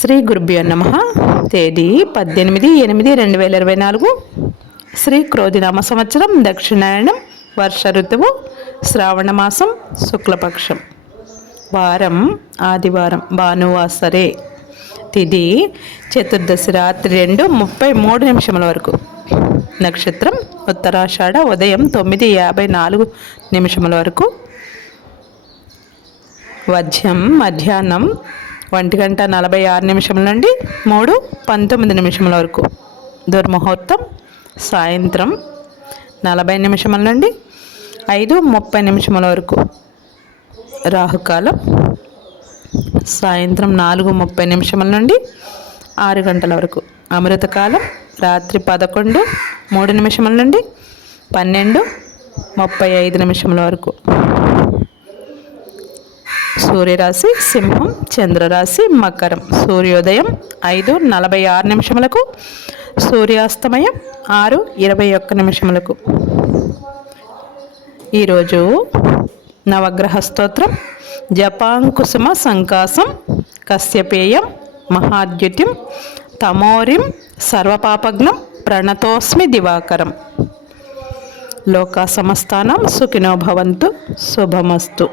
శ్రీ గురుభ్యో నమః. తేదీ 18/8/2024. శ్రీ క్రోధినామ సంవత్సరం, దక్షిణాయనం, వర్ష ఋతువు, శ్రావణ మాసం, శుక్లపక్షం. వారం ఆదివారం, భానువాసరే. తిథి చతుర్దశి రాత్రి 2:33 వరకు. నక్షత్రం ఉత్తరాషాఢ ఉదయం 9:54 వరకు. వధ్యం మధ్యాహ్నం 1:46 నుండి 3:19 వరకు. దుర్ముహూర్తం సాయంత్రం 40 నిమిషముల నుండి 5:30 వరకు. రాహుకాలం సాయంత్రం 4:30 నుండి 6 గంటల వరకు. అమృతకాలం రాత్రి 11:03 నుండి 12:35 వరకు. సూర్యరాశి సింహం, చంద్రరాశి మకరం. సూర్యోదయం 5:46 సూర్యాస్తమయం 6:21. ఈరోజు నవగ్రహ స్తోత్రం: జపాంకుసుమ సంకాసం, కశ్యపేయం, మహాద్యుతిం, తమోరిం, సర్వపాపగ్నం, ప్రణతోస్మి దివాకరం. లోకా సమస్తానాం సుఖినో భవంతు. శుభమస్తు.